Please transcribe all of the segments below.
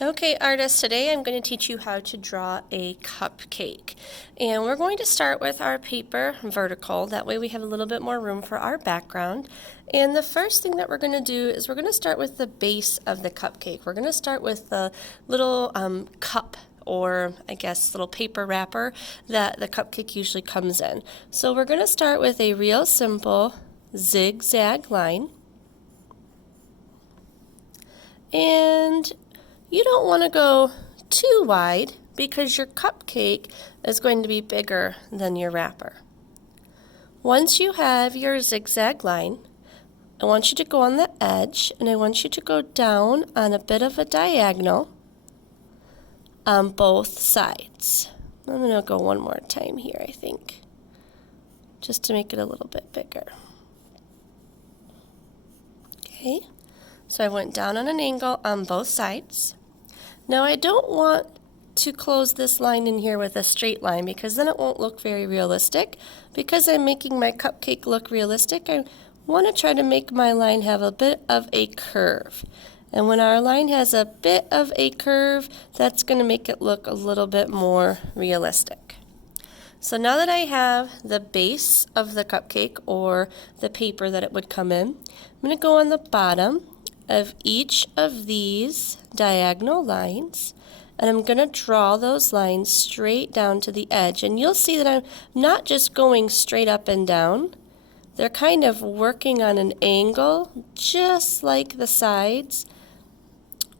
Okay, artists, today I'm going to teach you how to draw a cupcake. And we're going to start with our paper vertical. That way we have a little bit more room for our background. And the first thing that we're going to do is we're going to start with the base of the cupcake. We're going to start with the little cup, or I guess little paper wrapper that the cupcake usually comes in. So we're going to start with a real simple zigzag line. And you don't want to go too wide because your cupcake is going to be bigger than your wrapper. Once you have your zigzag line, I want you to go on the edge and I want you to go down on a bit of a diagonal on both sides. I'm going to go one more time here, I think, just to make it a little bit bigger. Okay, so I went down on an angle on both sides. Now I don't want to close this line in here with a straight line because then it won't look very realistic. Because I'm making my cupcake look realistic, I want to try to make my line have a bit of a curve. And when our line has a bit of a curve, that's going to make it look a little bit more realistic. So now that I have the base of the cupcake, or the paper that it would come in, I'm going to go on the bottom of each of these diagonal lines, and I'm going to draw those lines straight down to the edge. And you'll see that I'm not just going straight up and down. They're kind of working on an angle, just like the sides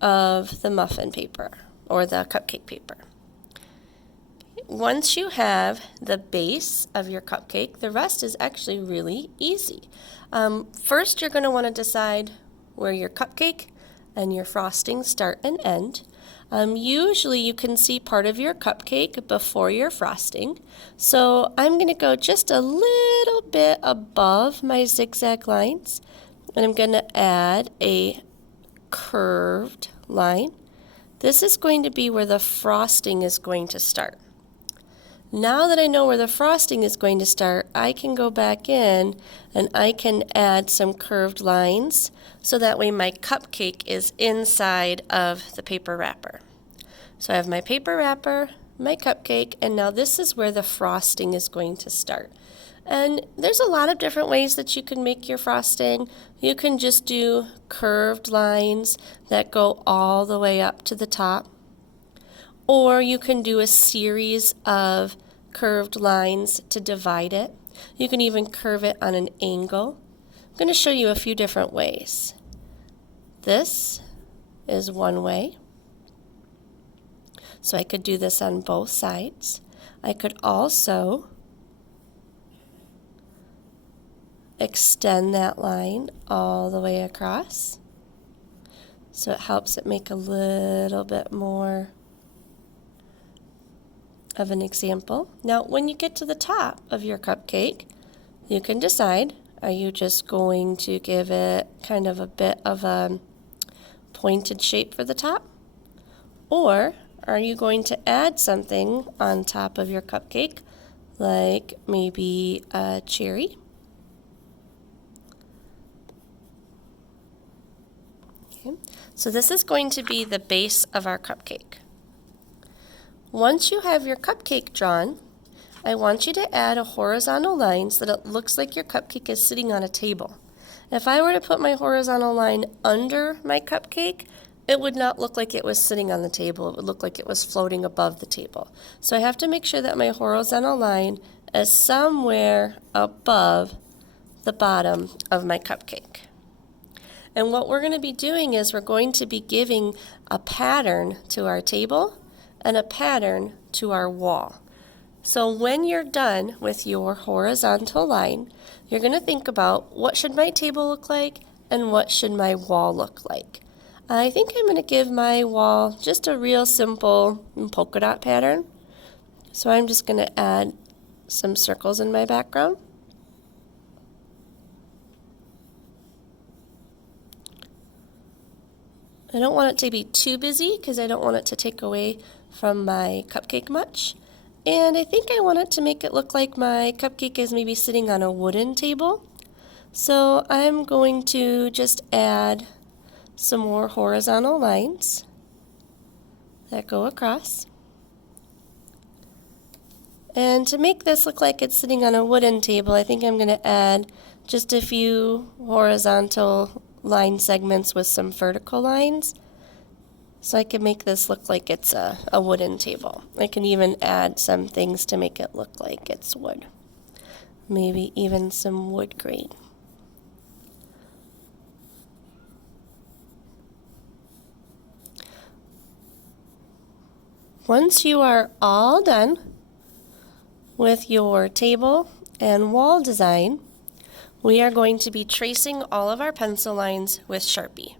of the muffin paper or the cupcake paper. Once you have the base of your cupcake, the rest is actually really easy. First, you're going to want to decide where your cupcake and your frosting start and end. Usually you can see part of your cupcake before your frosting. So I'm going to go just a little bit above my zigzag lines, and I'm going to add a curved line. This is going to be where the frosting is going to start. Now that I know where the frosting is going to start, I can go back in and I can add some curved lines so that way my cupcake is inside of the paper wrapper. So I have my paper wrapper, my cupcake, and now this is where the frosting is going to start. And there's a lot of different ways that you can make your frosting. You can just do curved lines that go all the way up to the top. Or you can do a series of curved lines to divide it. You can even curve it on an angle. I'm going to show you a few different ways. This is one way. So I could do this on both sides. I could also extend that line all the way across. So it helps it make a little bit more of an example. Now, when you get to the top of your cupcake, you can decide, are you just going to give it kind of a bit of a pointed shape for the top? Or are you going to add something on top of your cupcake, like maybe a cherry? Okay. So this is going to be the base of our cupcake. Once you have your cupcake drawn, I want you to add a horizontal line so that it looks like your cupcake is sitting on a table. If I were to put my horizontal line under my cupcake, it would not look like it was sitting on the table. It would look like it was floating above the table. So I have to make sure that my horizontal line is somewhere above the bottom of my cupcake. And what we're going to be doing is we're going to be giving a pattern to our table and a pattern to our wall. So when you're done with your horizontal line, you're going to think about, what should my table look like and what should my wall look like? I think I'm going to give my wall just a real simple polka dot pattern. So I'm just going to add some circles in my background. I don't want it to be too busy because I don't want it to take away from my cupcake much. And I think I want it to make it look like my cupcake is maybe sitting on a wooden table. So I'm going to just add some more horizontal lines. that go across. And to make this look like it's sitting on a wooden table, I think I'm going to add just a few horizontal line segments with some vertical lines, so I can make this look like it's a wooden table. I can even add some things to make it look like it's wood. Maybe even some wood grain. Once you are all done with your table and wall design, we are going to be tracing all of our pencil lines with Sharpie.